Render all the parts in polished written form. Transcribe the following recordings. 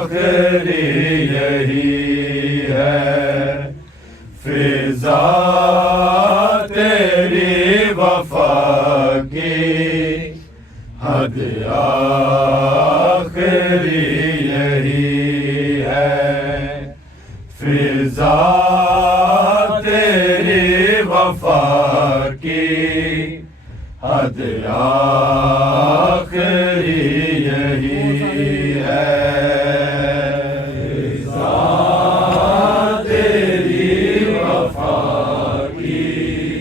आखिरी यही है फिजा तेरी वफा की हद आखिरी यही है फिजा तेरी वफा की हद आखिरी यही है फिजा तेरी वफा की हद आखिरी यही है फिजा तेरी वफा की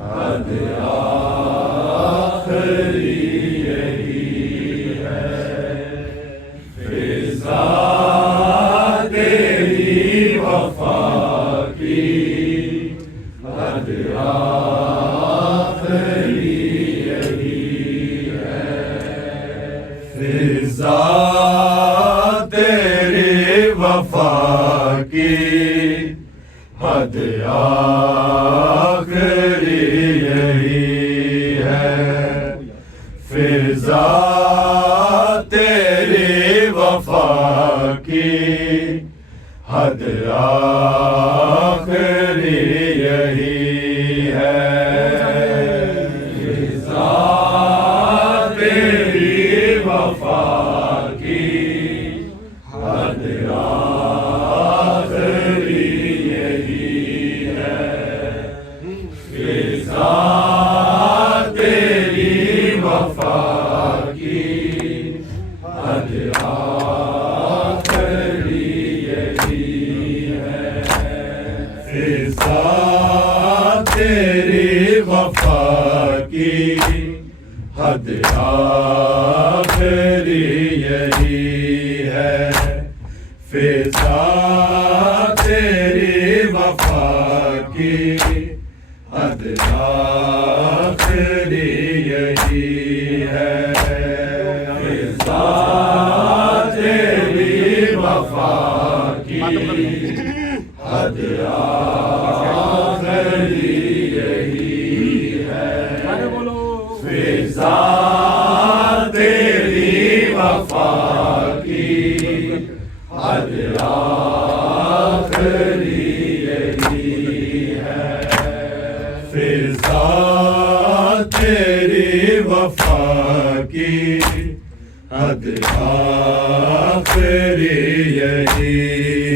हद आखिरी फिजा तेरी वफा की हद आखिरी यही है फिजा तेरी वफा की हद आखिरी यही है फिजा तेरी वफा की हद आखिरी यही है फिजा तेरी वफा की हद आखिरी यही है फिजा तेरी वफा की हद आखिरी यही है फिजा तेरी वफा की हद आखिरी यही है फिजा तेरी वफा की हद आखिरी यही है फिजा तेरी वफा की हद आखिरी यही है फिजा तेरी वफा की हद आखिरी यही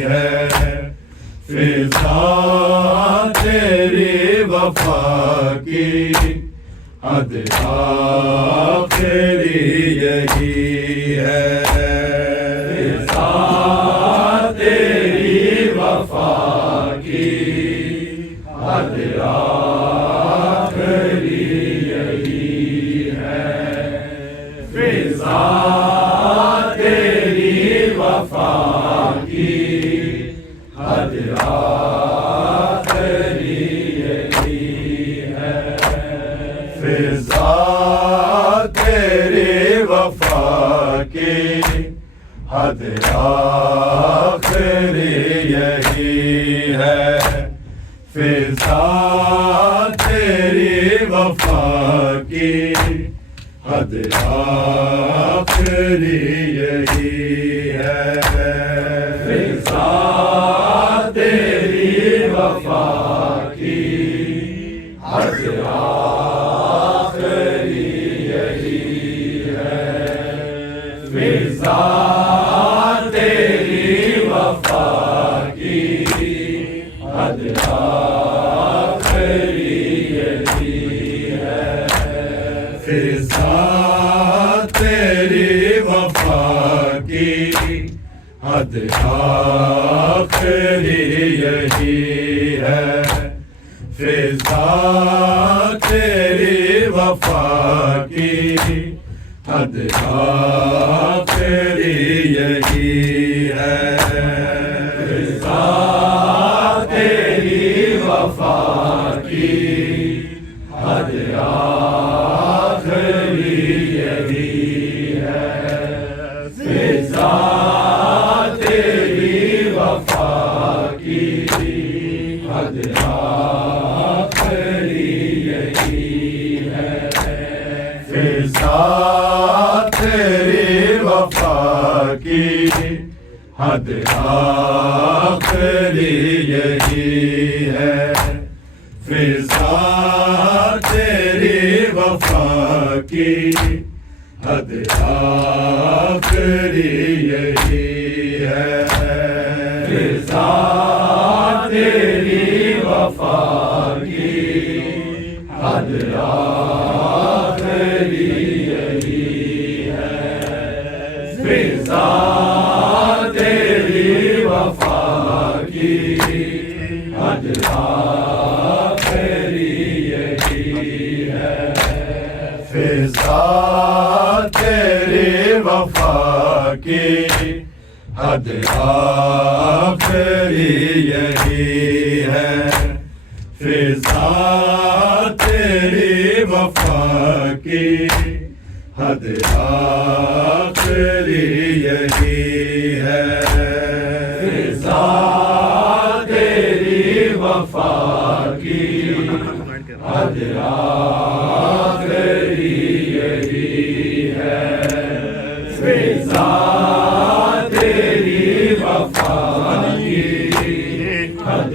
है फिजा तेरी वफा की हद आखिरी यही है फिजा तेरी वफा की हद आखिरी यही है फिजा तेरी वफा की हद आखिरी यही है फिजा तेरी वफा की हद आखिरी यही है फिजा तेरी वफा की हद आखिरी यही है फिजा तेरी वफा की हद आखिरी यही है फिजा तेरी वफा की हद आखिरी यही है फिजा तेरी वफा की हद हद आखिरी यही है, फिजा तेरी वफा की हद आखिरी यही है, फिजा तेरी वफा की हद आखिरी यही है, फिजा तेरी वफा की हद आखिरी यही है, फिजा तेरी वफा की हद आखिरी यही है, फिजा तेरी वफा की हद आखिरी यही है, फिजा तेरी वफा की हद आखिरी यही है, फिजा तेरी वफा की हद आखिरी यही है, फिजा तेरी वफा की हद आखिरी यही है, फिजा तेरी वफा की हद आखिरी यही है, फिजा तेरी वफा की हद आखिरी यही है, फिजा तेरी वफा की हद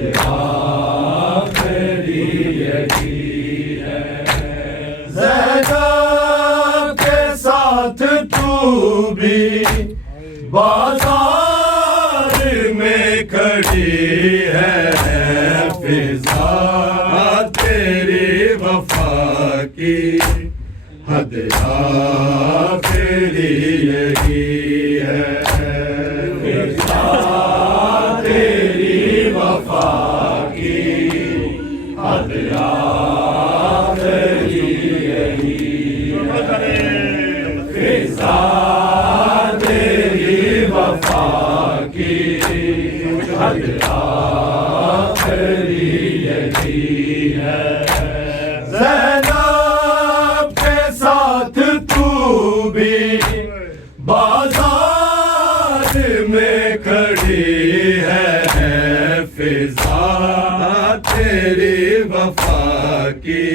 आखिरी यही है, ज़ैनब के साथ तू भी बाजार में खड़ी है, फिजा तेरी वफा की हद आखिरी यही है, फिजा तेरी वफा की हद आखिरी यही है, फिजा तेरी वफा की हद आखिरी यही है, ज़ैनब के साथ तू भी बाजार में खड़ी है, फिजा तेरी वफा की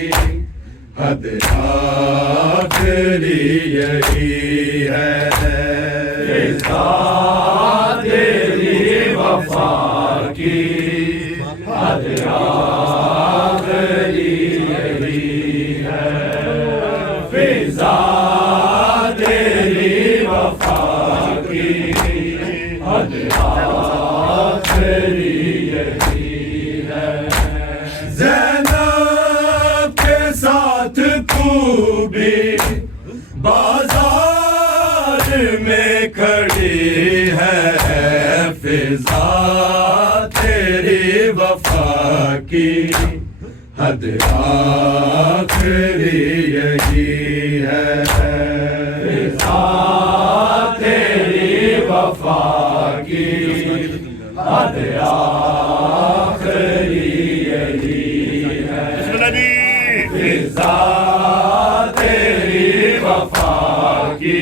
हद आखिरी यही है, फिजा तेरी वफा की हद आखिरी यही है, फिजा तेरी वफा की हद आखिरी यही है, ज़ैनब के साथ तू भी बाजार में खड़ी है, फिजा तेरी वफा की हद आखिरी यही है, फिजा तेरी वफा की हद आखिरी यही है, फिजा तेरी वफा की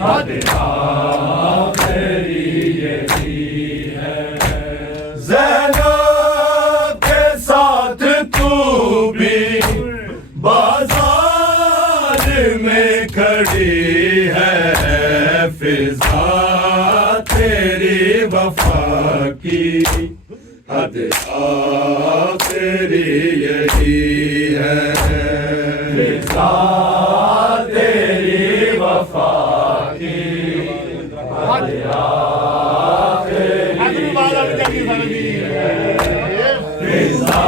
हद आखिरी यही है, ज़ैनब के साथ तू भी बाजार में खड़ी है, फिजा तेरी वफा की हद आखिरी यही है, फिजा तेरी वफा की हद आखिरी यही है, फिजा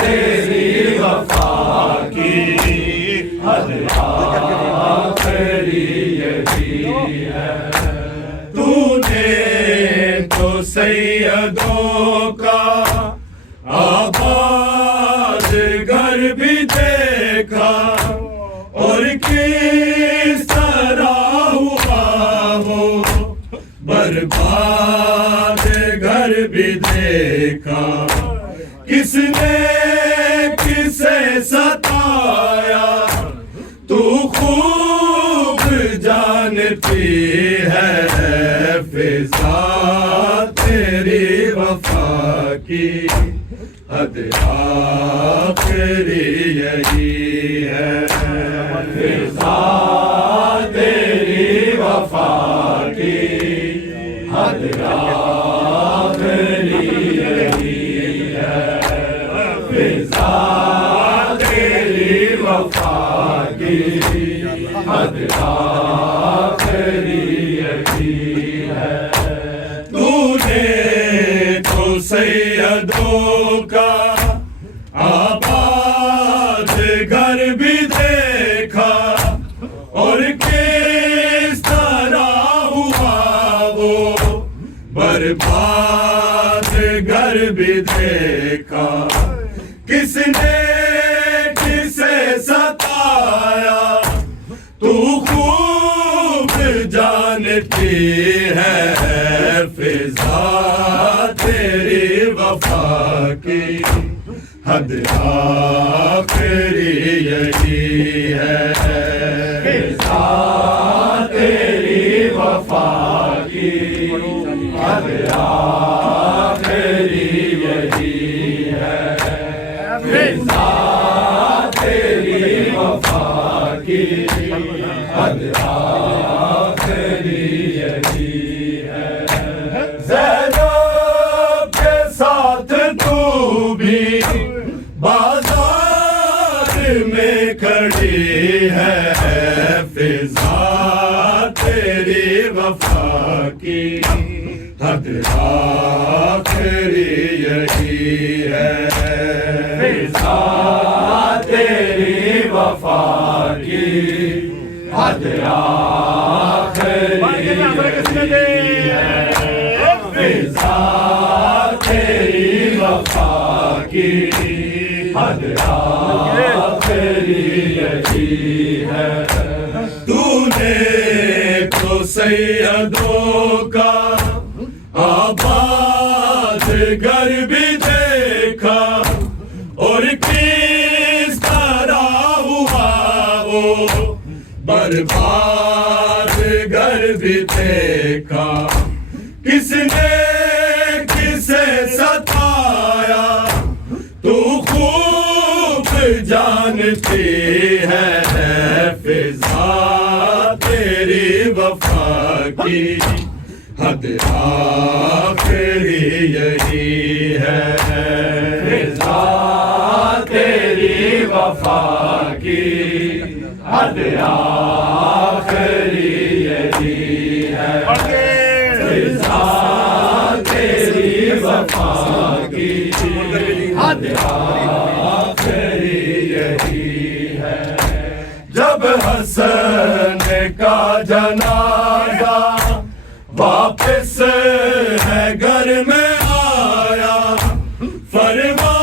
तेरी वफा की हद आखिरी यही है, तूने का आबाद घर भी देखा और किस तरह हुआ वो बर्बाद घर भी देखा। किसने किसे सताया तू खूब जानती है, फिजा तेरी वफा की हद आखिरी यही है। फिजा तेरी वफा की हद आखिरी यही है। फिजा तेरी वफा की हद आखिरी यही है। तूने तो सैयदों का आबाद घर भी देखा और किस तरह हुआ वो बर्बाद घर भी देखा। किसने किसे सताया तू खूब जानती है, फिजा तेरी वफा की हद आखिरी यही है। फिजा तेरी वफा की हद आखिरी यही है। फिजा तेरी वफा की हद आखिरी यही है। ज़ैनब के साथ तू भी बाजार में खड़ी है, फिजा तेरी वफा की हद आखिरी यही है। फिजा तेरी वफा की हद आखिरी यही है। फिजा तेरी वफा की हद आखिरी यही है। तूने तो सैयदों का आबाद घर भी देखा और किस तरह हुआ वो बर्बाद घर भी देखा। किसने किसे सताया तू खूब जानती है, फिजा तेरी वफा की हद आखिरी यही है। फिजा तेरी वफा की हद आखिरी यही है। फिजा तेरी वफा की हद आखिरी यही है। जब हसन का जनाजा वापस है घर में आया, फरमा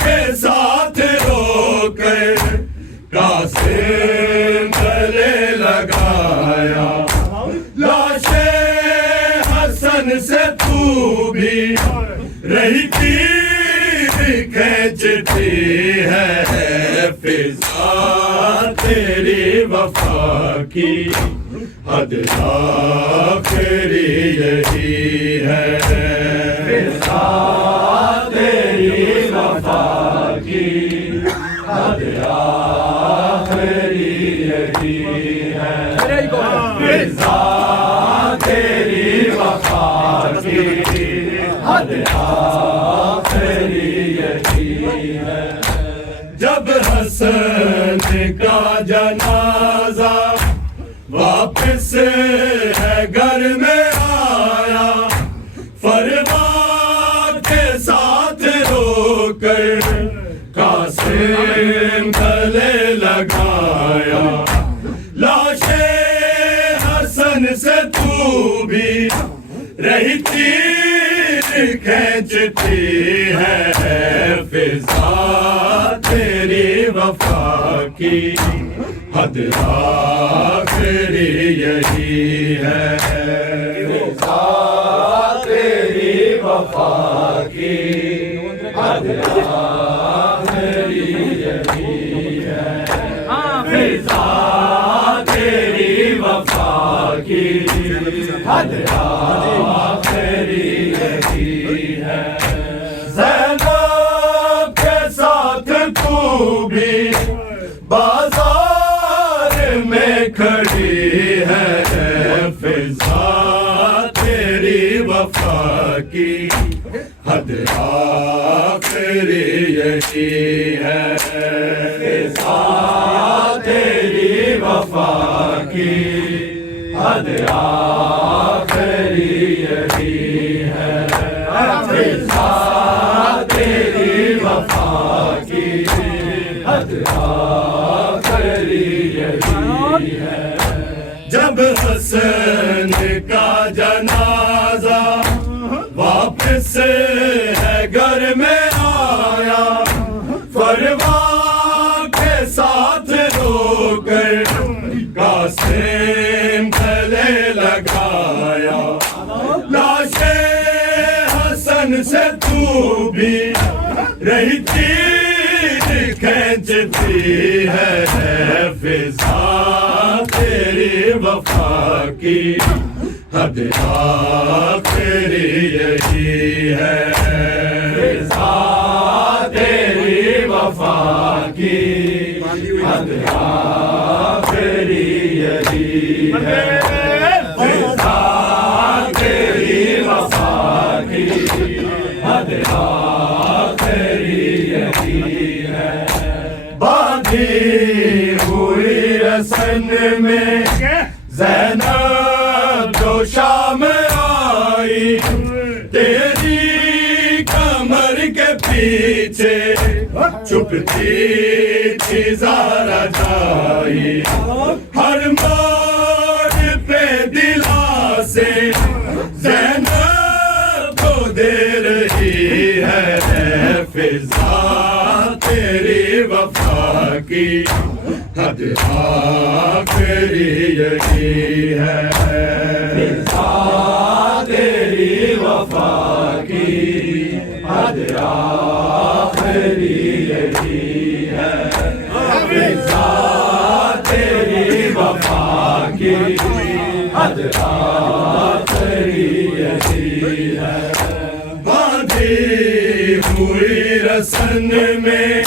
के साथ रोकर कासिम गले लगाया। लाशे हसन से तू भी रही तीर खींचती है, फिजा तेरी वफा की हद आखिरी यही है। फिजा तेरी वफा की हद आखिरी यही है। फिजा तेरी वफा की हद आखिरी यही है। जब हसन का जनाजा वापस है घर में आया, फरमा के साथ रोकर कासिम गले लगाया। लाशे हसन से तू भी रही तीर खींचती है फिजा तेरी वफा की हद आखिरी यही है फिजा तेरी वफा की हद आखिरी यही है फिजा तेरी वफा की हद आखिरी यही है ज़ैनब के साथ तू भी बाजार में खड़ी है फिजा तेरी वफा की हद आखिरी यही है फिजा तेरी वफा की हद आखिरी यही है फिजा तेरी वफा की हद आखिरी यही है जब हसन का जनाजा वापस है घर में आया फरवा के साथ रोकर कासिम गले लगाया लाशे हसन से तू भी रही तीर खींचती है फिजा तेरी वफा की हद आखिरी यही है फिजा तेरी वफा की हद आखिरी यही है फिजा तेरी वफा की हद आखिरी यही है बांधी हुई रसन में ज़ैनब जो शाम आई तेरी कमर के पीछे छुपती थी ज़ारा जाई हर मोड़ पे दिलासे ज़ैनब को दे रही है फिजा तेरी वफा की हद आखिरी यही है फिजा तेरी वफा की हद आखिरी यही है फिजा तेरी वफा की हद आखिरी यही है बांधी हुई रसन में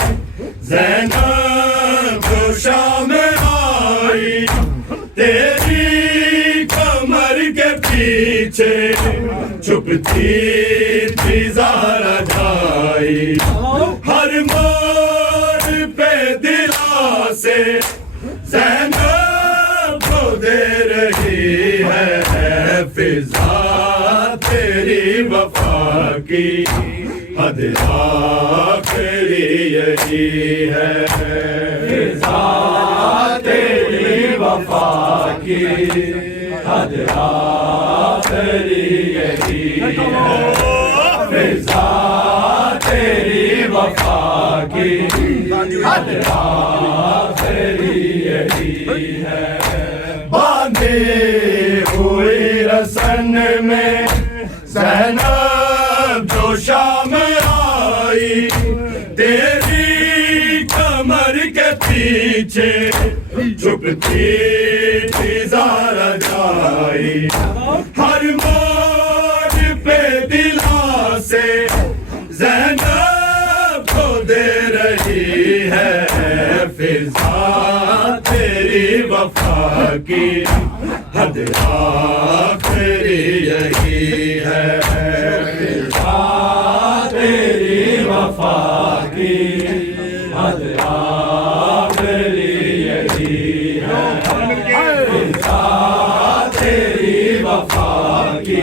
ज़ैनब जो शाम आई तेरी कमर के पीछे छुपती थी ज़ारा जाई हर मोड़ पे दिलासे ज़ैनब को दे रही है फिजा तेरी वफा की हद आखिरी यही है फिजा तेरी वफा की हद आखिरी यही है फिजा तेरी वफा की हद आखिरी यही है बांधे हुई रसन में ज़ैनब जो शाम आई तेरी कमर के पीछे छुपती थी ज़ारा जाई हर मोड़ पे दिलासे ज़ैनब को दे रही है फिजा तेरी वफा की हद आखिरी यही है फिजा तेरी वफा की हद आखिरी यही है फिजा तेरी वफा की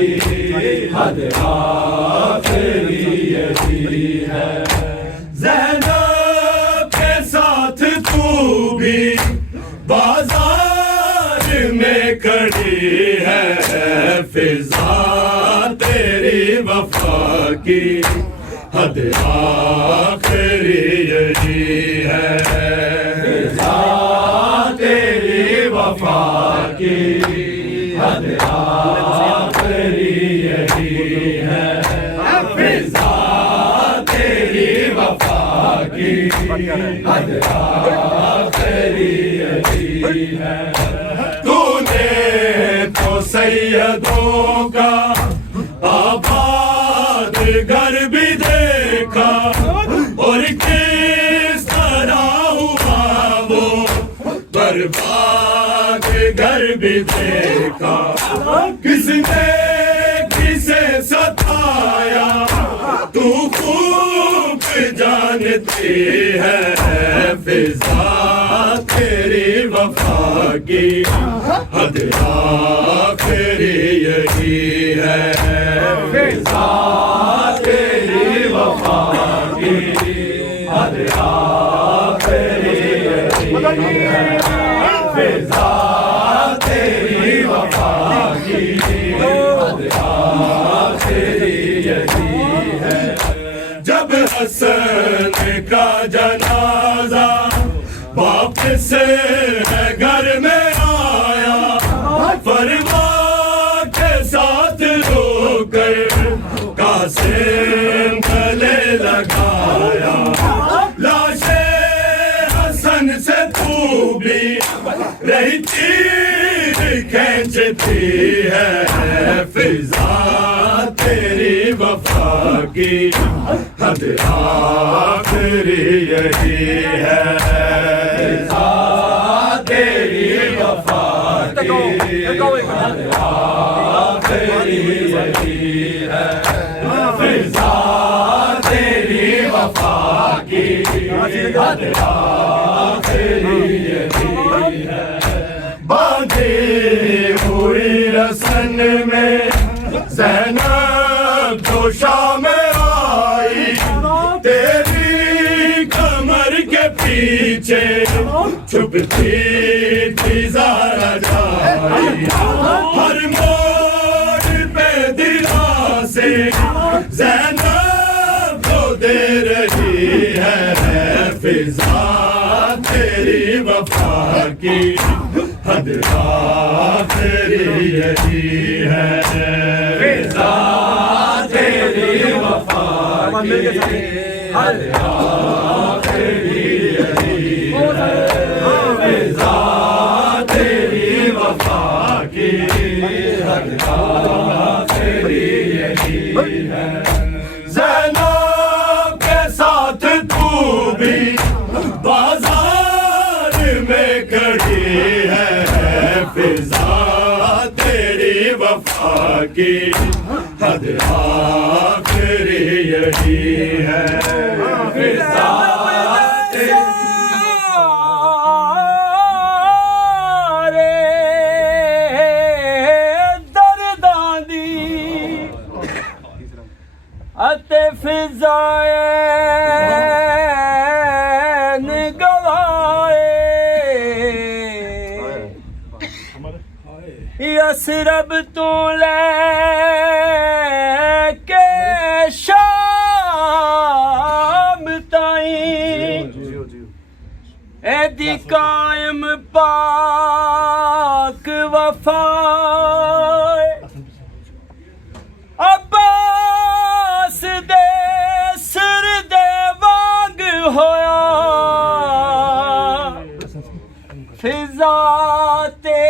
हद आखिरी यही है ज़ैनब के साथ तू भी बाजार में खड़ी है फिजा तेरी वफा की हद आखिरी यही है। फिजा तेरी वफा की हद आखिरी यही है। फिजा तेरी वफा की हद आखिरी यही है। तूने तो सैयदों का आबाद घर भी देखा और किस तरह हुआ वो बर्बाद घर भी देखा। किसने किसे सताया तू खूब जानती है। फिजा तेरी वफा की हद आखिरी यही है। फिजा तेरी वफा की हद आखिरी यही है। फिजा तेरी वफा की हद आखिरी यही है। जब हसन का जनाजा वापस घर में आया फरमा के साथ रोकर कासिम गले लगाया। लाशे हसन से तू भी रही चीर खींचती है। फिजा तेरी वफा की हद आखिरी यही है। फिजा तेरी वफा की हद आखिरी यही है। फिजा तेरी वफा की हद आखिरी यही है। बांधी हुई रसन में ज़ैनब जो शाम आई तेरी कमर के पीछे छुपती थी ज़ारा जाई। हर मोड़ पे दिलासे ज़ैनब को दे रही है। फिजा तेरी वफा की हद आखिरी यही है। फिजा तेरी वफा की हद आखिरी यही है। फिजा तेरी वफा की हद आखिरी यही है। ज़ैनब के साथ तू भी बाजार में खड़ी है। फिजा तेरी वफा की हद आखिरी यही है। फिजा फिजाएन गवाए यसरब तू ले के शाम ताई एदी कायम पाक वफा अब्बास दे सिर दे वांग होया फिजा ते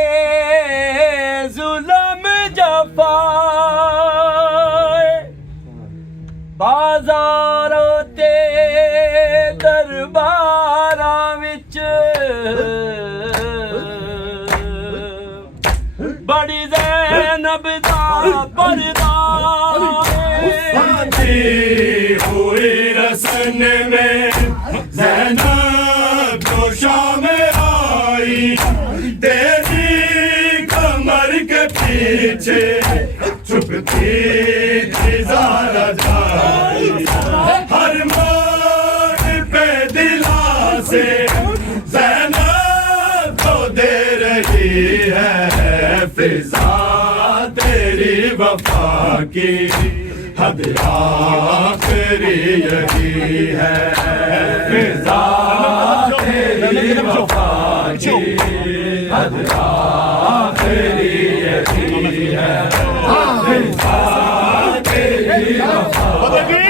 जुल्म जफाए बाजारों ते दरबारां विच बड़ी ज़ैनब दा पर्दा हुई रसन में ज़ैनब जो शाम आई तेरी कमर के पीछे छुपती थी ज़ारा जाई। हर मोड़ पे दिलासे ज़ैनब को दे रही है। फिजा तेरी वफा की हद आखिरी यही है फिजा तेरी वफा की हद आखिरी यही है फिजा तेरी वफा की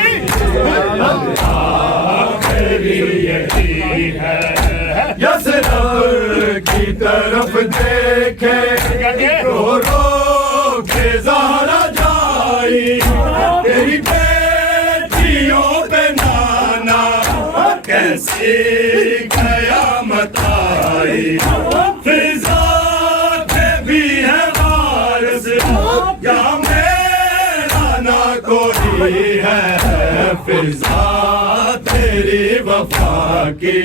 हद आखिरी यही है यसरब की तरफ देखे रो रो के ज़हरा जाई तेरी बेटियों पे नाना कैसी कयामत आई फिजा के भी है वारिस या मेरा ना कोई है फिजा तेरी वफा की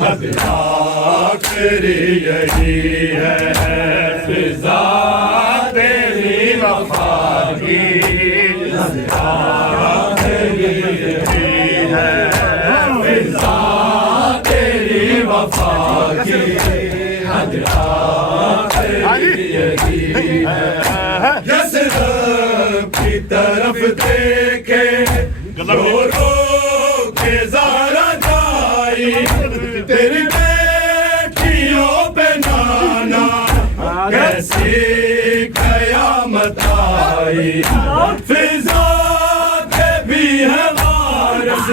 हद आखिरी यही है फिजा तेरी वफा की हद आखिरी यही है फिजा तेरी वफा की हद आखिरी यही है यसरब की तरफ देखे रो रो के ज़हरा जाई तेरी बेटियों पे नाना कैसी कयामत आई फिजा के भी है वारिस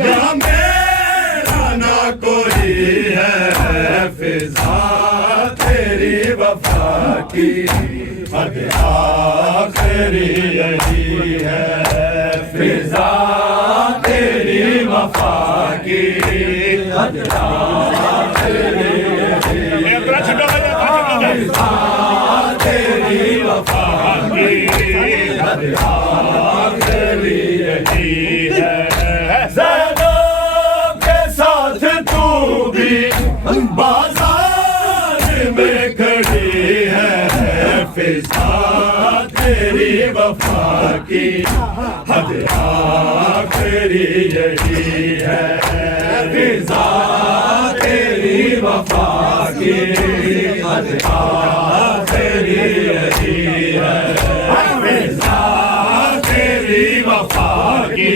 या मेरा ना कोई है फिजा तेरी वफा की हद आखिरी यही है फिजा तेरी वफा की हद आखिरी यही है फिजा तेरी वफा की हद आखिरी यही है ज़ैनब के साथ तू भी बाजार में खड़ी है फिजा तेरी वफा की हद आखिरी यही है फिजा तेरी वफा की हद आखिरी यही है फिजा तेरी वफा की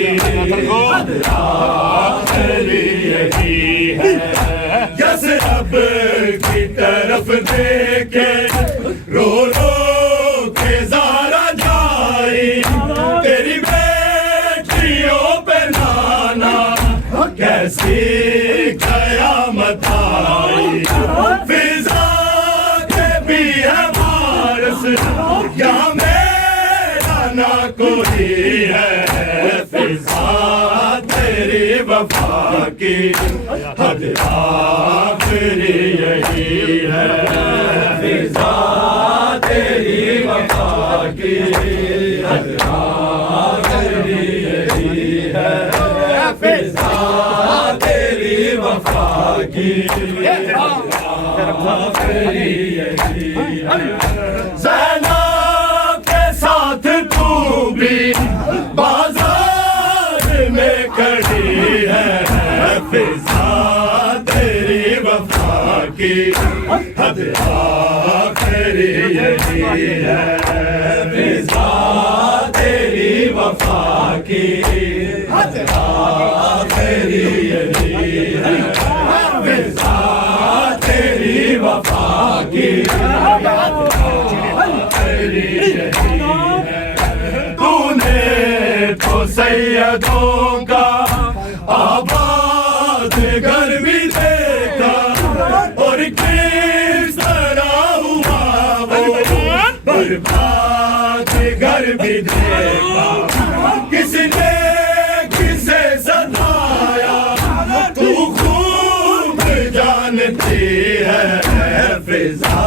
हद आखिरी यही है यसरब की तरफ देखे रो रो के ज़हरा जाई तेरी बेटियों पे नाना कैसी कयामत आई फिजा के भी है वारिस या मेरा ना कोई है फिजा तेरी वफा की हद आखिरी यही है फिजा तेरी वफा की हद आखिरी यही है फिजा तेरी वफा की हद आखिरी यही है ज़ैनब के साथ तू भी बाजार में खड़ी है फिजा तेरी वफा की हद आखिरी यही है फिजा तेरी वफा की हद आखिरी यही है फिजा तेरी वफा की हद आखिरी यही है तूने तो सैयदों का आबाद घर भी देखा और किस तरह हुआ वो बर्बाद घर भी देखा किसने किसे सताया तू खूब जानती है फिजा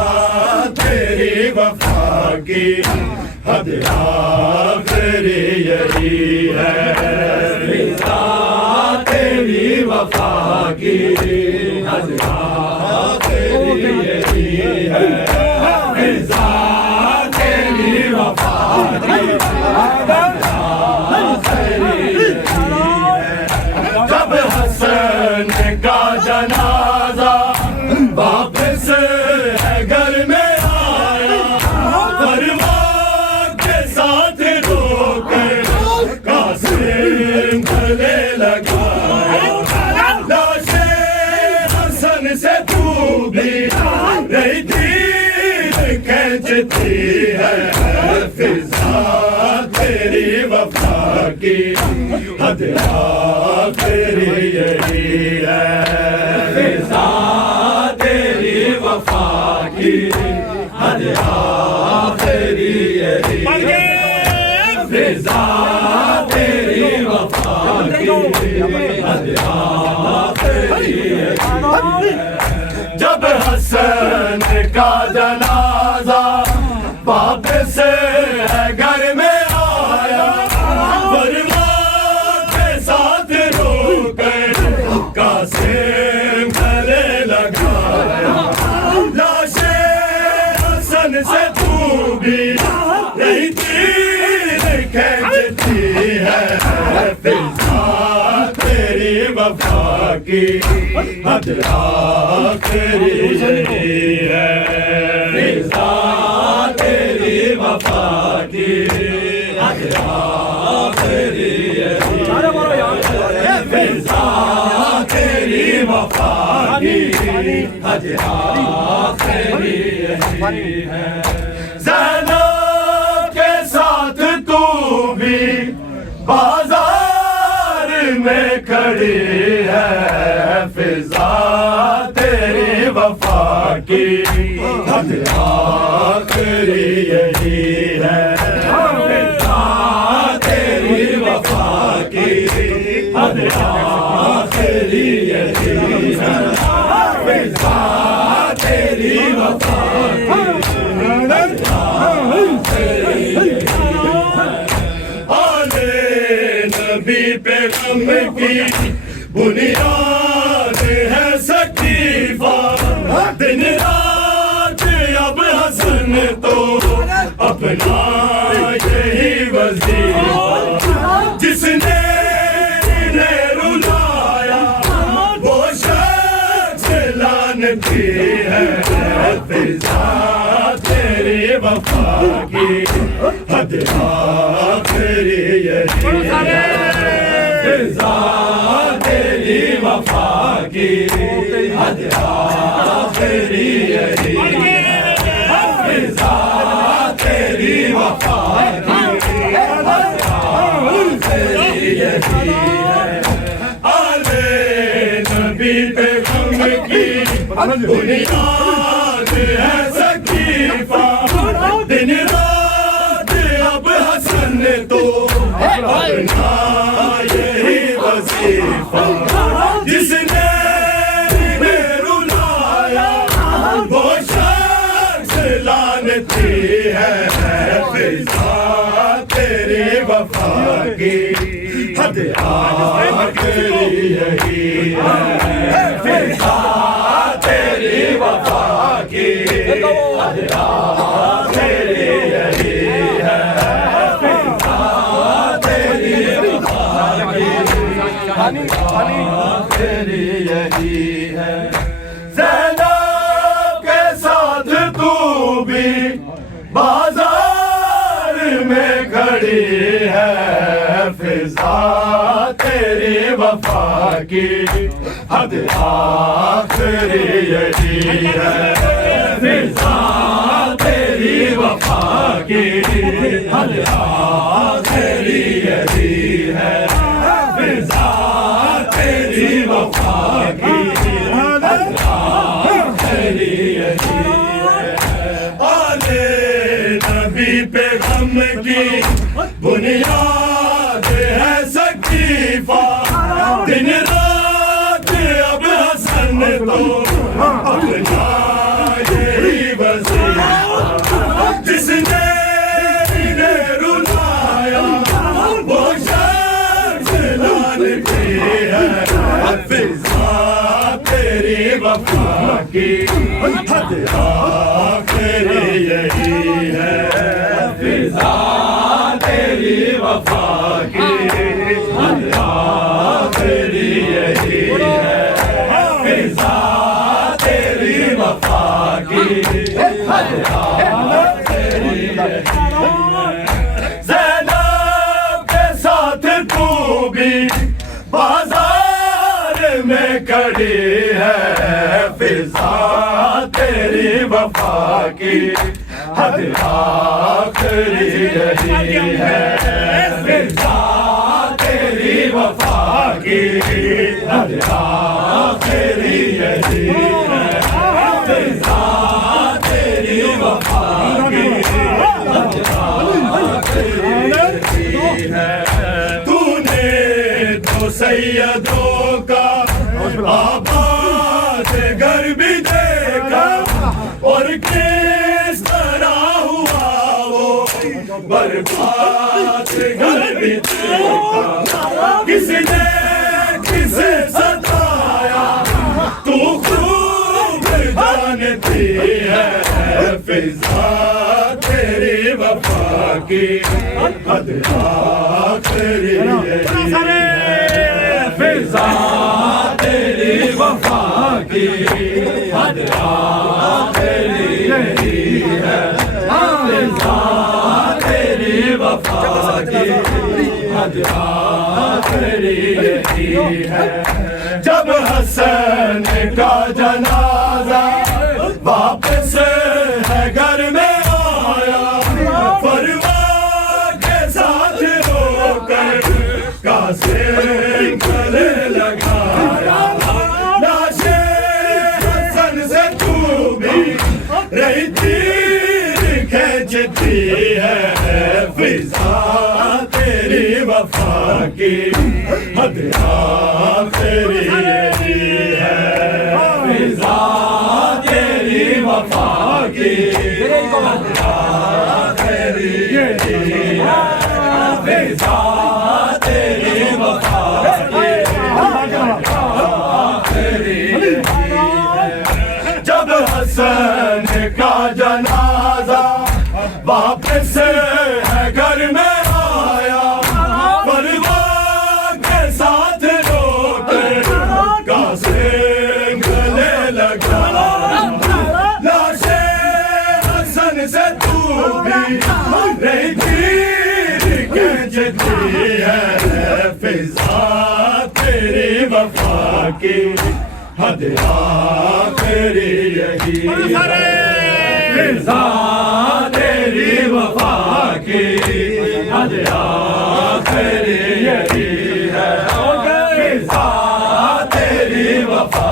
तेरी वफा की हद आखिरी यही है फिजा तेरी वफा की हद आखिरी यही है फिजा तेरी वफा की हद आखिरी यही है जब हसन का जनाजा वापस है घर में आया परवाह के साथ रोकर गले लगाया लाशे हसन से तू भी रही थी खींचती है फिजा तेरी वफा की हद तेरी यही है फिजा तेरी वफा की हद तेरी यही है फिजा तेरी वफा की हद तेरी यही है जब हसन का जनाजा बाप से घर में आया फरमा के साथ रोकर कासिम गले लगाया लाशे हसन से तू भी नहीं तीर खींचती है फिजा तेरी वफा की हद तेरी यही है फिजा तेरी वफा की हद तेरी यही है फिजा तेरी वफा की हद तेरी यही है ज़ैनब के साथ तू भी बाजार में खड़ी है फिजा तेरी वफा की हद तेरी यही है फिजा तेरी वफा की हद तेरी यही है फिजा तेरी वफा की नबी पे गम की बुनियाद है सकीफा दिन रात अब हसन तो अपना यही वजीफा जिसने इन्हें रुलाया वो शख्स लानती है फिजा तेरी वफा की हद तेरी यही है फिजा तेरी वफा की हद तेरी यही है फिजा तेरी वफा की हद तेरी यही है आले नबी पे गम की बुनियाद है सकीफा दिन रात अब हसन तो अपना यही वजीफा जिसने रुलाया वो शख्स लानती है फिजा तेरी वफा की हद तेरी यही है फिजा तेरी वफा की हद तेरी यही है फिजा तेरी वफा की तेरी यही है ज़ैनब के साथ तू भी बाजार में खड़ी है फिजा तेरी वफा की हद तेरी यही है फिजा तेरी वफा की हद तेरी यही है फिजा तेरी वफा की हद तेरी यही है आले नबी पे गम की बुनियाद है सकीफा दिन रात अब हसन तो अपना यही वजीफा जिसने इन्हें रुलाया वो शख्स लानती है फिजा तेरी वफा की हद तेरी यही है फिजा तेरी वफा की हद तेरी यही है फिजा तेरी वफा की हद तेरी यही है ज़ैनब के साथ तू भी बाजार में खड़ी है फिजा तेरी वफा की हद आखिरी यही है फिजा तेरी वफा की हद आखिरी यही है फिजा तेरी वफा की हद आखिरी यही है तूने तो सैयदों का आबाद घर भी देखा और किस तरह हुआ वो बर्बाद घर भी देखा किसने किसे सताया तू खूब जानती है फिजा तेरी वफा की हद आखिरी यही है फिजा तेरी वफा की हद आखिरी यही है फिजा तेरी वफा की हद आखिरी यही है जब हसन का जनाजा वापस है घर में आया परवाह के साथ होकर कासिम गले लगाया लाशे हसन से तू भी रही तीर खींचती है फिजा तेरी वफा की हद आखिरी यही है फिजा तेरी वफा की हद आखिरी यही है फिजा तेरी वफा की हद आखिरी यही है जब हसन का जनाजा वापस है घर में आया परवाह के साथ रोकर कासिम गले लगाया लाशे हसन से तू भी रही तीर खींचती है फिजा तेरी वफा की हद आखिरी यही है फिजा तेरी वफा की हद आखिरी यही है फिजा तेरी वफा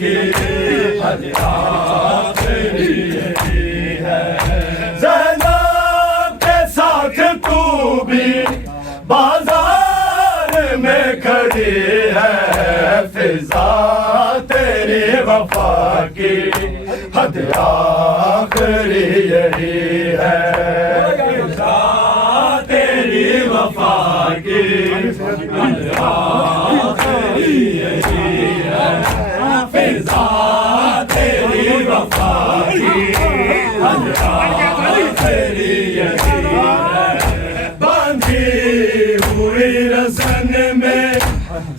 की हद आखिरी यही है ज़ैनब के साथ तू भी बाजार में खड़ी है फिजा तेरी वफा की हद आखिरी यही है फिजा तेरी वफा की हद आखिरी यही है फिजा तेरी वफा की हद आखिरी यही है बांधी हुई रसन में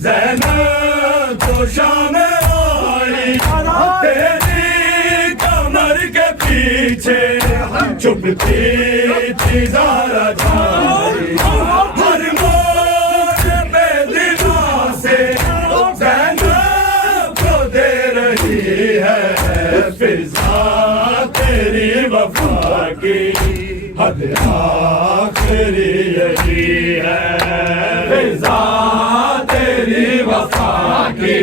ज़ैनब तो शाम आई तेरी कमर के पीछे चुपती थी ज़ारा जारी हर मोड़ पे दिलों से ज़ैनब को दे रही है फिजा तेरी वफा की हद आखिरी यही है फिजा तेरी वफा की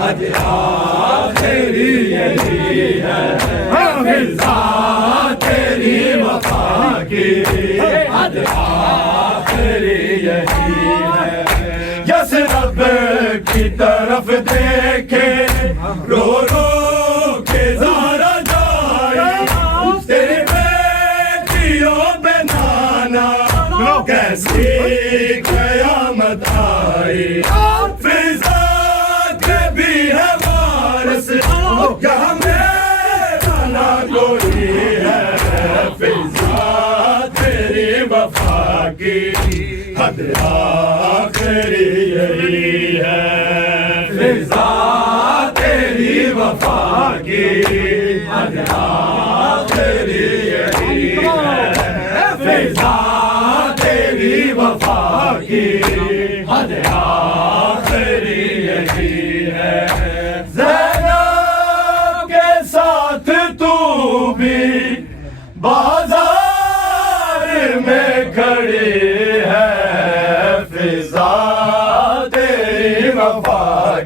हद आखिरी यही है फिजा तेरी वफा की हद आखिरी यही है यसरब की तरफ देखे रो रो के ज़ारा जाए तेरी बेटियों पे नाना कैसी कयामत आई फिजा के भी है वारिस यहाँ मेरा ना कोई है फिजा तेरी वफा की हद आखिरी यही है फिजा तेरी वफा की हद आखिरी यही है फिजा तेरी वफा की हद बाजार में खड़ी है फिजा तेरी वफा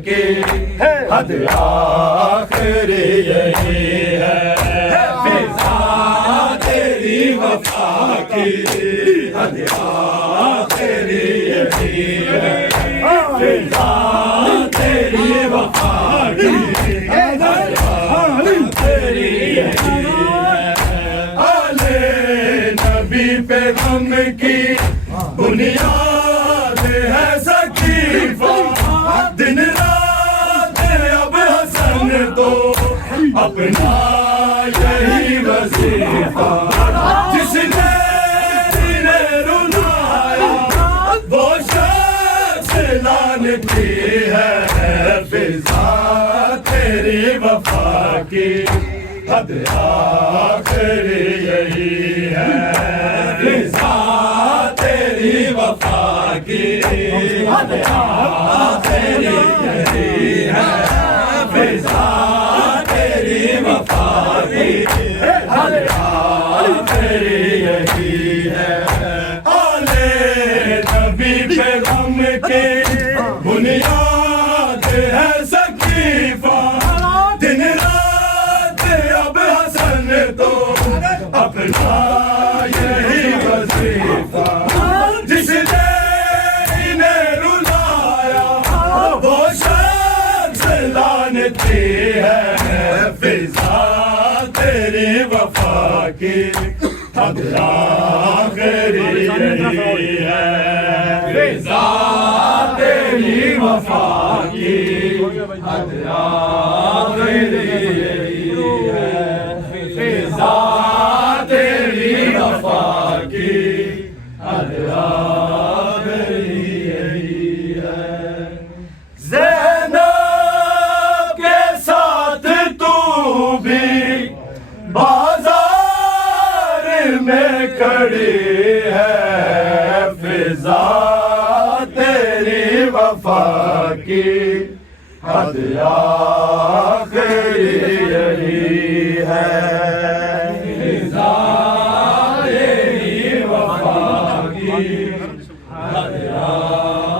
की हद आखिरी यही है फिजा तेरी वफा की हद आखिरी यही है फिजा तेरी वफा की हद आखिरी यही पे गम की बुनियाद है सकीफा दिन रात अब हसन तो अपना यही वजीफा जिसने रुलाया वो शख्स लानती है फिजा तेरी वफा की हद आखिरी यही है फिजा तेरी वफा की हद आखिरी यही है फिजा तेरी वफा की हद आखिरी यही है आले नबी पे गम की बुनियाद है सकीफा दिन रात अब हसन तो अपना यही वजीफा जिसने इन्हें रुलाया वो शख्स लानती है फिजा तेरी वफा की हद आखिरी यही है फिजा तेरी वफा की हद आखिरी यही है फिजा तेरी वफा की हद आखिरी यही है ज़ैनब के साथ तू भी बाजार में खड़ी है फिजा तेरी वफा की हद आखिरी यही है फिजा तेरी वफा की हद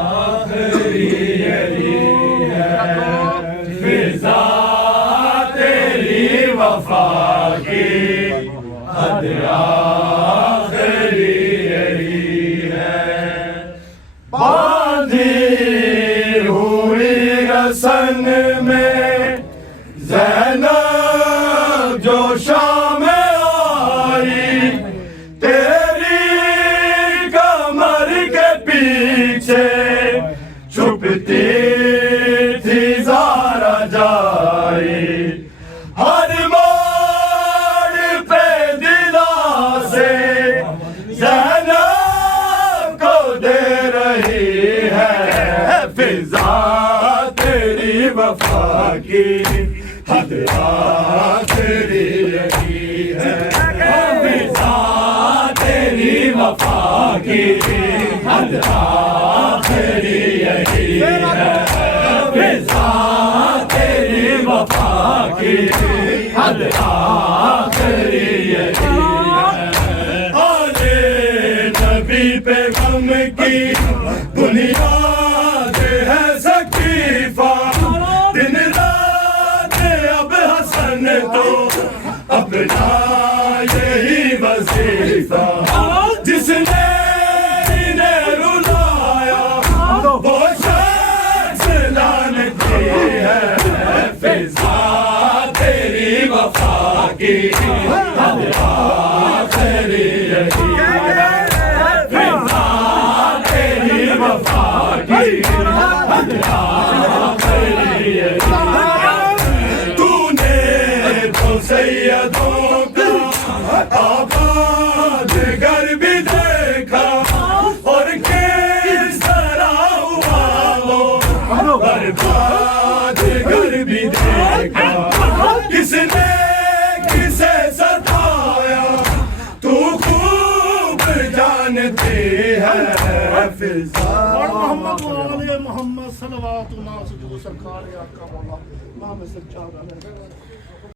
आखिरी यही है फिजा तेरी वफा की हद आखिरी यही है बांधी हुई रसन में ज़ैनब जो शाम आई तेरी कमर के पीछे छुपती थी ज़ारा जाई हर मोड़ पे दिलासे ज़ैनब को दे रही है फिजा तेरी वफा की हद आखिरी यही है फिजा तेरी वफा की हद आखिरी यही है फिजा तेरी वफा की हद आखिरी यही है आले नबी पे गम की बुनियाद है सकीफा दिन रात अब हसन तो अपना यही वजीफा जिसने इन्हें रुलाया वो शख्स लानती है फिजा तेरी वफा की हद आखिरी यही है फिजा तेरी वफा की हद आखिरी यही है तूने तो सैयदों का आबाद घर भी देखा और किस तरह हुआ वो बर्बाद घर भी देखा किसने किसे सताया तू खूब जानती है फिजा मोहम्मद सल्लल्लाहु अलैहि वसल्लम सरकार आका मौला नाम सच्चा